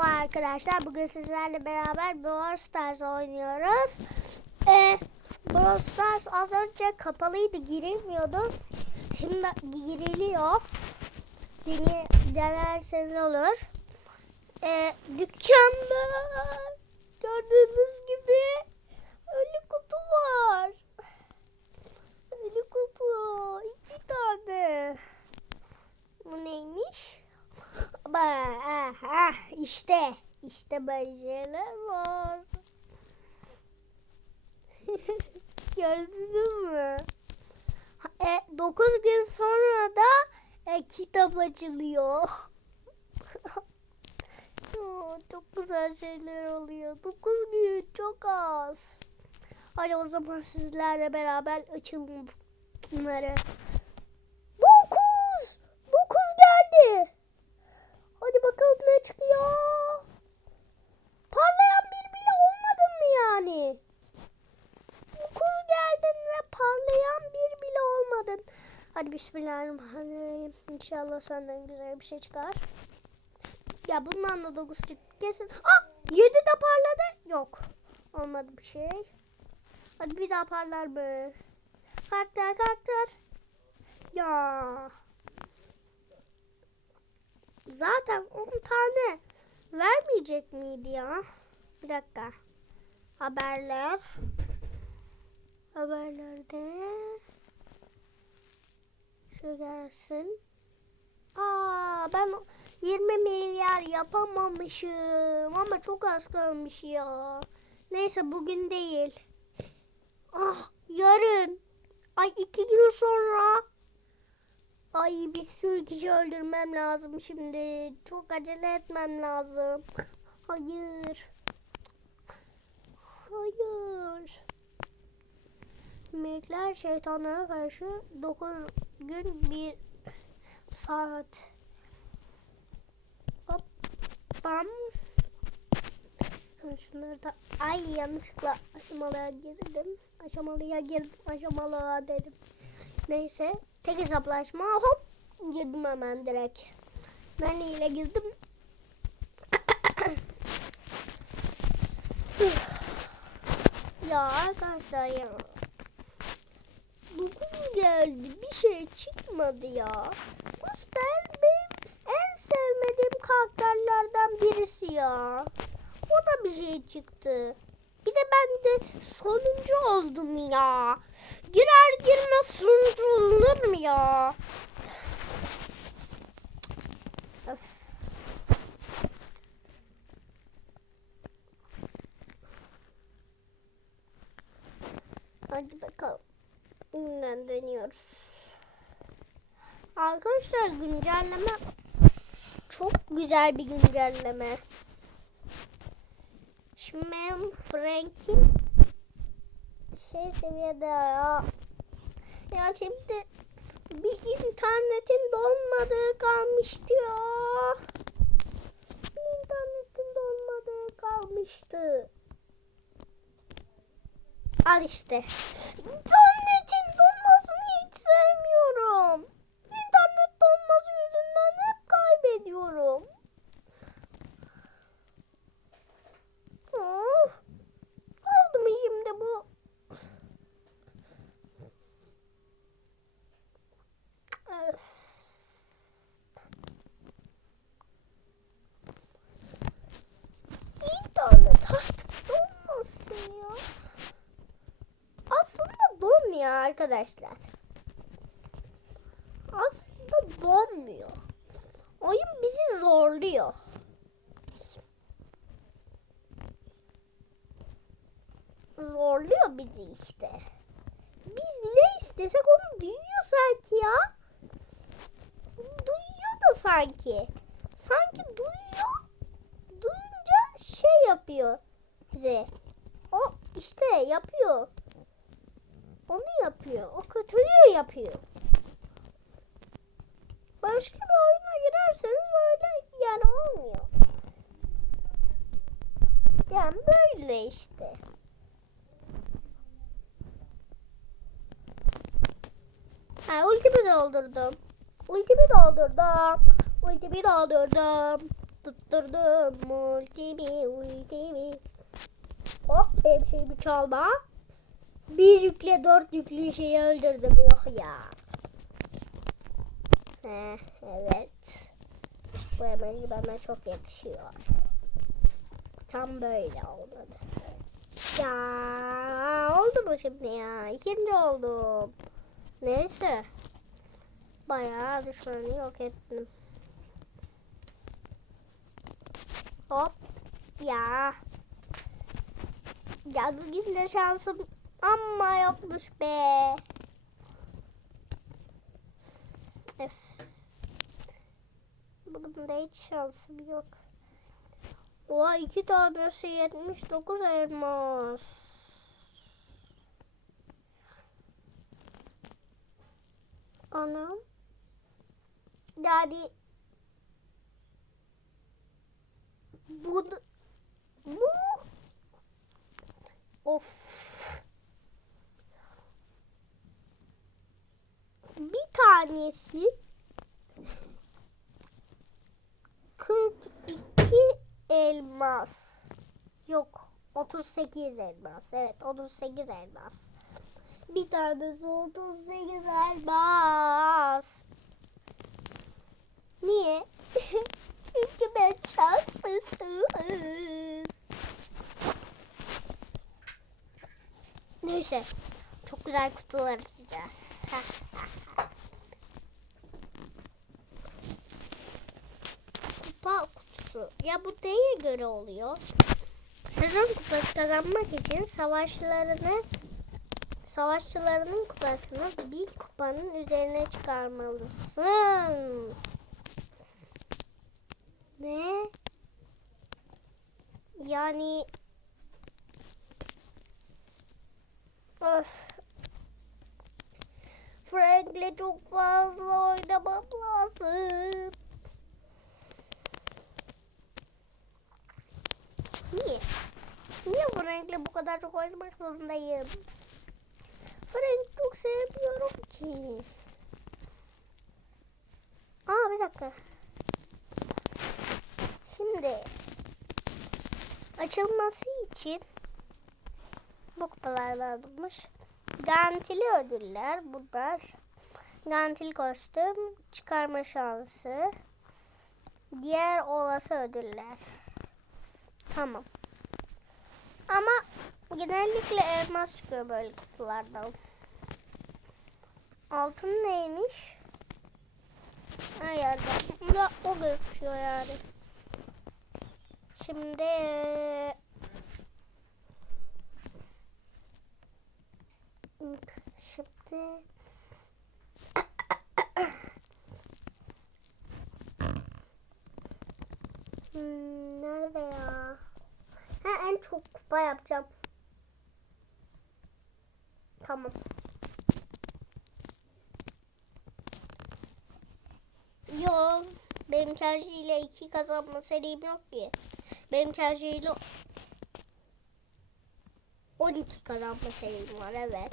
Arkadaşlar bugün sizlerle beraber Brawl Stars oynuyoruz. Ee, Brawl Stars az önce kapalıydı girilmiyordu. Şimdi giriliyor. Dene, denerseniz olur. Ee, dükkanda gördüğünüz gibi ölü kutu var. Ölü kutu. iki tane. Bu neymiş? Aha, işte işte böyle şeyler var. Gördünüz mü? E, 9 gün sonra da e, kitap açılıyor. Çok güzel şeyler oluyor. 9 gün çok az. Hadi o zaman sizlerle beraber açalım bunları. 9! 9 geldi. Hadi bakalım ne çıkıyor. Parlayan bir bile olmadın mı yani? Dokuz geldin ve parlayan bir bile olmadın. Hadi bismillahirrahmanirrahim. İnşallah senden güzel bir şey çıkar. Ya bundan da dokuz çıktı kesin. Ah yedi de parladı. Yok. Olmadı bir şey. Hadi bir daha parlar mı? Karakter karakter. Ya. Zaten 10 tane vermeyecek miydi ya? Bir dakika. Haberler. Haberlerde. Şu gelsin. Aa ben 20 milyar yapamamışım ama çok az kalmış ya. Neyse bugün değil. Ah yarın. Ay iki gün sonra. Ay bir sürü kişi öldürmem lazım şimdi. Çok acele etmem lazım. Hayır. Hayır. Melekler şeytanlara karşı 9 gün bir saat. Hop. Bam. Şunları da ay yanlışlıkla aşamalıya girdim. Aşamalıya girdim. Aşamalıya dedim. Neyse. Tek hesaplaşma hop girdim hemen direkt. Ben ile girdim. ya arkadaşlar ya. Bugün geldi bir şey çıkmadı ya. Gustav benim en sevmediğim karakterlerden birisi ya. O da bir şey çıktı. Bir de ben de sonuncu oldum ya. Girer girmez sonuncu olunur mu ya? Hadi bakalım. Yeniden deniyoruz. Arkadaşlar güncelleme çok güzel bir güncelleme. Benim Frank'in şey seviyede ya. Ya şimdi bir internetin donmadığı kalmıştı ya. Bir internetin donmadığı kalmıştı. Al işte. İnternetin donmasını hiç sevmiyorum. İnternet donması yüzünden hep kaybediyorum. Of. Oldu mu şimdi bu? Öf. İnternet artık donmasın ya. Aslında donmuyor arkadaşlar. Aslında donmuyor. Oyun bizi zorluyor. zorluyor bizi işte. Biz ne istesek onu duyuyor sanki ya. Duyuyor da sanki. Sanki duyuyor. Duyunca şey yapıyor bize. O işte yapıyor. Onu yapıyor. O kötülüğü yapıyor. Başka bir oyuna girerseniz öyle yani olmuyor. Yani böyle işte. Ha, ultimi doldurdum. Ultimi doldurdum. Ultimi doldurdum. Tutturdum multimi ultimi. Hop benim şeyimi çalma. Bir yükle dört yüklü şeyi öldürdüm. Yok ya. Heh, evet. Bu emoji bana çok yakışıyor. Tam böyle olmadı. Ya oldu mu şimdi ya? İkinci oldum. Neyse. Bayağı düşmanı yok ettim. Hop. Ya. Ya bugün de şansım ama yokmuş be. Öf. Bugün de hiç şansım yok. Oha iki tanesi 79 elmas. Anam. Yani bu bu of bir tanesi 42 elmas. Yok. 38 elmas. Evet 38 elmas. Bir tanesi 38 elmas. Niye? Çünkü ben şanslısın. Neyse. Çok güzel kutular açacağız. Kupa kutusu. Ya bu neye göre oluyor? Sezon kupası kazanmak için savaşlarını savaşçılarının kupasını bir kupanın üzerine çıkarmalısın. Ne? Yani Öf. Frank'le çok fazla oynamam lazım. Niye? Niye Frank'le bu kadar çok oynamak zorundayım? Frank çok sevmiyorum ki. Aa bir dakika. Şimdi açılması için bu kupalar lazımmış. Garantili ödüller bunlar. Garantili kostüm, çıkarma şansı, diğer olası ödüller. Tamam. Ama genellikle elmas çıkıyor böyle kutulardan. Altın neymiş? Her yerde. Da o gözüküyor yani. Şimdi Şimdi hmm, nerede ya? Ha en çok kupa yapacağım. Tamam. Yok. Benim tercihiyle iki kazanma serim yok ki. Benim tercihiyle 12 kazanma serim var evet.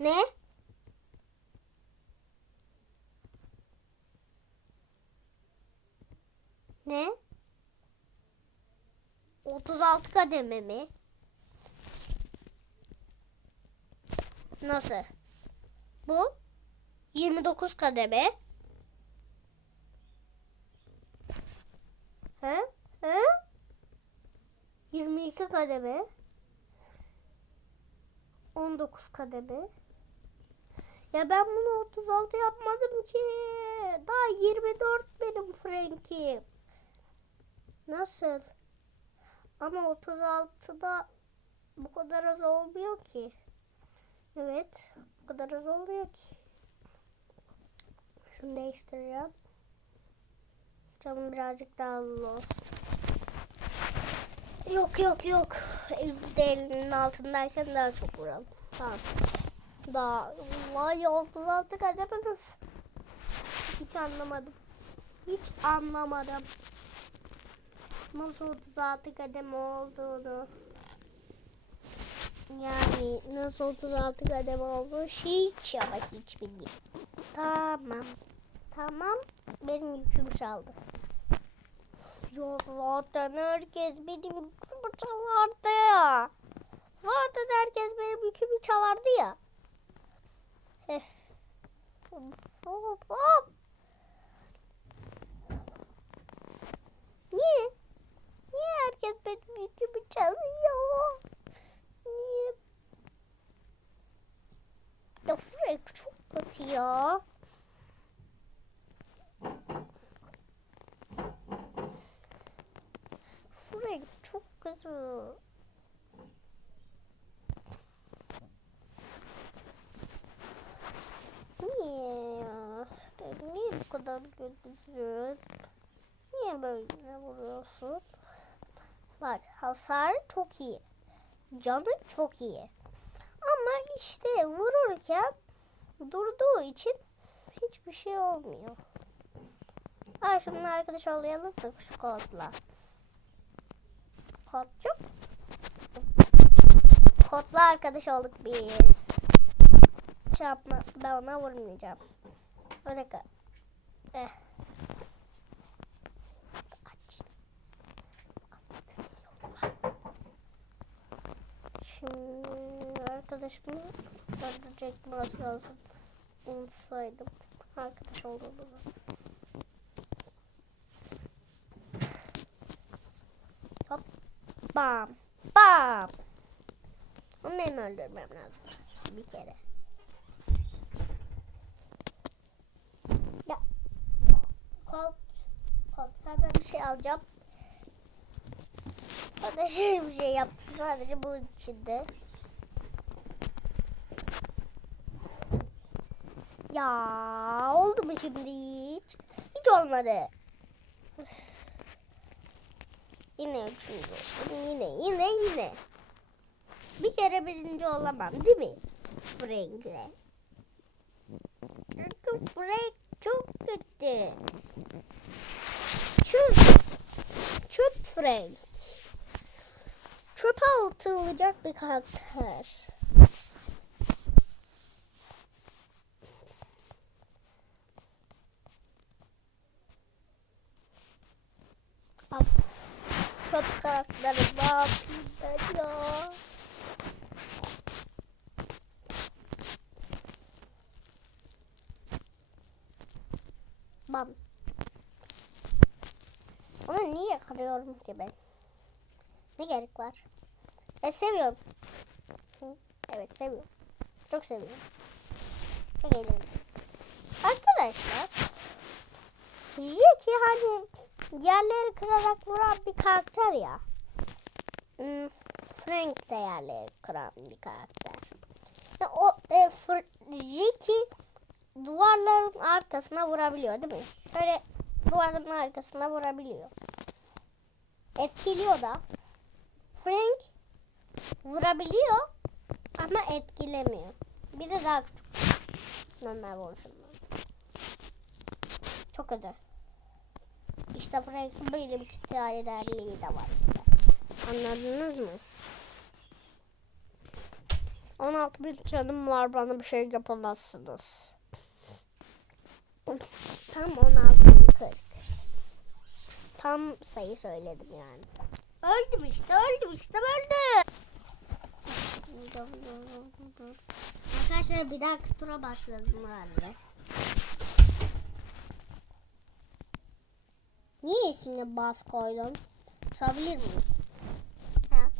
Ne? Ne? 36 kademe mi? Nasıl? Bu 29 kademe. He? He? 22 kademe. 19 kademe. Ya ben bunu 36 yapmadım ki. Daha 24 benim Frank'im. Nasıl? Ama 36'da bu kadar az olmuyor ki. Evet. Bu kadar az olmuyor ki. Şunu değiştireceğim. Canım birazcık daha hızlı. Yok yok yok. Elinin altındayken daha çok vuralım. Tamam. Daha vay 36 kadememiz. Hiç anlamadım. Hiç anlamadım. Nasıl 36 kademe olduğunu. Yani nasıl 36 kademe olmuş hiç ama hiç bilmiyorum. Tamam. Tamam. benim yükümü çaldı. Ya zaten herkes benim yükümü çalardı ya. Zaten herkes benim yükümü çalardı ya. Heh. Hop hop. Niye? Niye herkes benim yükümü çalıyor? Niye? Ya Frank çok kötü ya. Frank çok kötü. Niye ya? Niye bu kadar kötüsün? Niye böyle vuruyorsun? Bak hasar çok iyi. Canı çok iyi. Ama işte vururken durduğu için hiçbir şey olmuyor. Ay şununla arkadaş olayalım da şu kodla. Kodcuk. Kodla arkadaş olduk biz. Çarpma, ben ona vurmayacağım. Bir dakika. Eh. Arkadaşımı öldürecektim az lazım. Unutsaydım. Arkadaş olduğumuzu. Hop. Bam. Bam. Onu benim öldürmem lazım. Bir kere. Ya. Kol. Kol. Senden bir şey alacağım. Sadece bir şey yap. Sadece bu içinde. Ya oldu mu şimdi hiç? Hiç olmadı. Yine üçüncü oldum. Yine yine yine. Bir kere birinci olamam değil mi? Frank'le. Çünkü Frank çok kötü. Çöp. Çöp Frank. Çöpe atılacak bir karakter. Çöp karakteri ne yapayım ben ya? Bam. Onu niye kırıyorum ki ben? Ne gerek var? E seviyorum. Evet seviyorum. Çok seviyorum. Çok eğlenceli. Arkadaşlar. Jackie hani yerleri kırarak vuran bir karakter ya. Hmm, Frank de yerleri kıran bir karakter. Ya o e, Jackie duvarların arkasına vurabiliyor değil mi? Şöyle duvarın arkasına vurabiliyor. Etkiliyor da. Frank vurabiliyor ama etkilemiyor. Bir de daha küçük. Normal vuruşundan. Çok kötü. İşte Frank'in böyle bir tane derliği de var. Anladınız mı? 16 bin canım var bana bir şey yapamazsınız. Tam 16 bin 40. Tam sayı söyledim yani. Öldüm işte öldüm işte öldüm. Arkadaşlar bir dahaki tura başladım herhalde. Niye ismini bas koydun? Sorabilir miyim? Ha?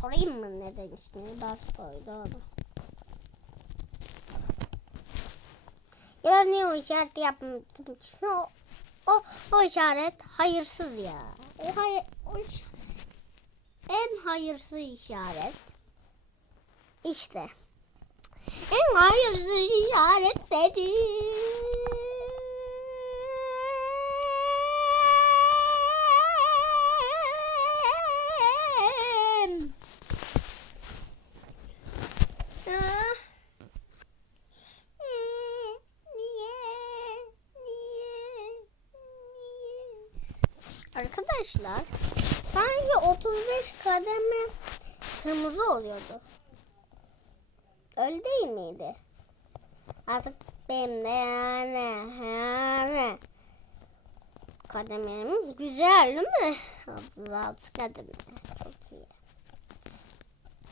Sorayım mı neden ismini bas koydun? Ya niye o işareti yapmadım? O, o, o işaret hayırsız ya. O, hay, o en hayırsız işaret. İşte. En hayırsız işaret dedi. Ah. Niye? Niye? Niye? Arkadaşlar sanki 35 kademe kırmızı oluyordu. Öyle değil miydi? Artık Benim de yani. yani. Kademim güzel değil mi? 36 kademe. Çok iyi.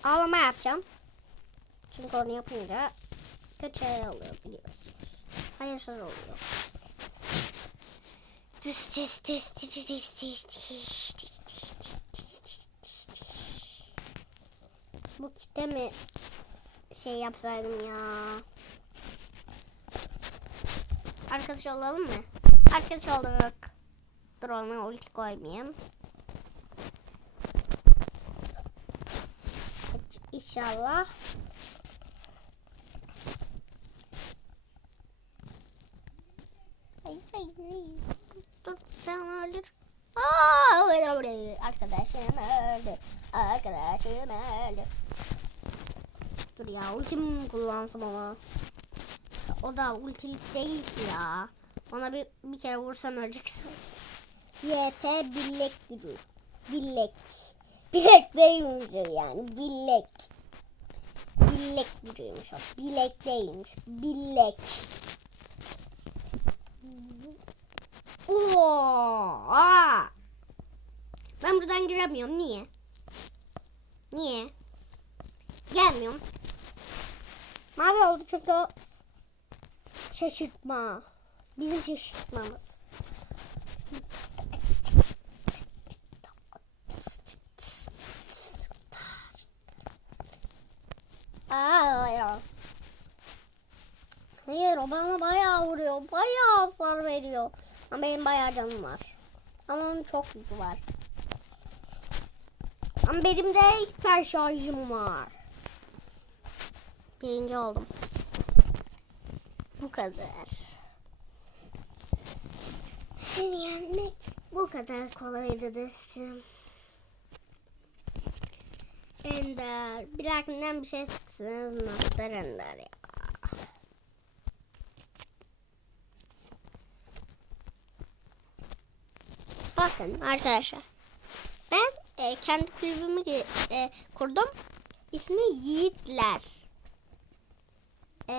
Ağlama yapacağım. Çünkü onu yapınca kötü şeyler oluyor biliyorsunuz. Hayırsız oluyor. Bu kite mi şey yapsaydım ya? Arkadaş olalım mı? Arkadaş olduk. Dur ona ulti koymayayım. İnşallah. Ay, ay, ay. Dur öldür. Aa, arkadaşım öldü. Arkadaşım öldü. Dur ya ultim kullansam ama. O da ultilik değil ya. Ona bir, bir kere vursam öleceksin. YT billek gücü. Billek. Bilek değilmiş yani. Billek. Billek gücüymüş o. Bilek değilmiş. Billek. Oo! Ben buradan giremiyorum. Niye? Niye? Gelmiyorum. Mavi oldu çünkü o şaşırtma. Bizim şaşırtmamız. Hayır o bana bayağı vuruyor. Bayağı hasar veriyor. Ama benim bayağı canım var. Ama onun çok yükü var. Ama benim de hiper şarjım var. Birinci oldum. Bu kadar. Seni yenmek bu kadar kolaydı dostum. Ender. Bir dahakinden bir şey sıksınız. Master Ender ya. Bakın arkadaşlar. Ben e, kendi kulübümü e, kurdum. İsmi Yiğitler. E,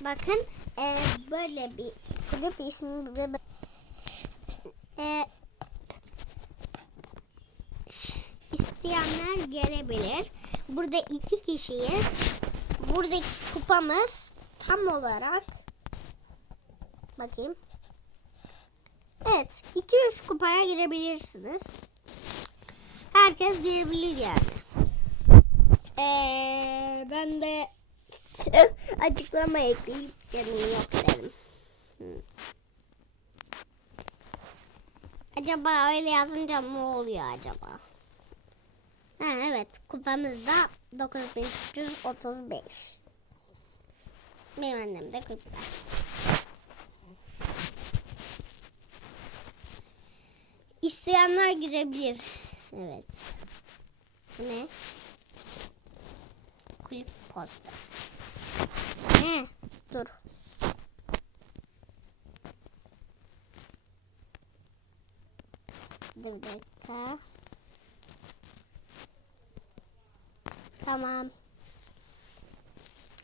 bakın e, böyle bir kulüp ismi böyle e, isteyenler gelebilir. Burada iki kişiyiz. Buradaki kupamız tam olarak bakayım. Evet, 200 kupaya girebilirsiniz. Herkes girebilir yani. Ee, ben de açıklama ekleyip canım yok dedim. Hı. Acaba öyle yazınca ne oluyor acaba? Ha, evet, kupamız da 9335. Benim annem de 40 İsteyenler girebilir. Evet. Ne? Kulüp postası. Ne? Dur. Dur bir dakika. Tamam.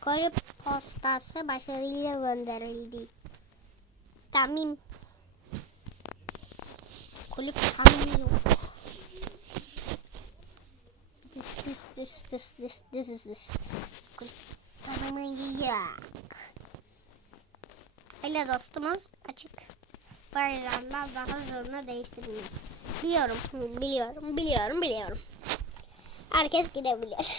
Kulüp postası başarıyla gönderildi. Tamam. Kulüp tanımı yok. This, this, this, this, this, this is this. Kulüp tanımı yok. Öyle dostumuz açık. Bayramlar daha zoruna değiştirilmiş. Biliyorum, biliyorum, biliyorum, biliyorum. Herkes girebilir.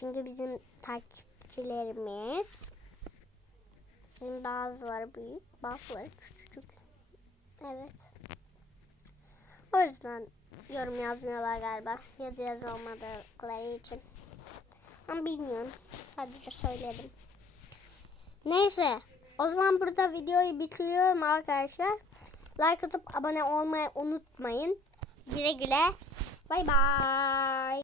Çünkü bizim takipçilerimiz Şimdi bazıları büyük, bazıları küçücük. Evet. O yüzden yorum yazmıyorlar galiba. Yazı yazı olmadıkları için. Ama bilmiyorum. Sadece söyledim. Neyse. O zaman burada videoyu bitiriyorum arkadaşlar. Like atıp abone olmayı unutmayın. Güle güle. Bay bay.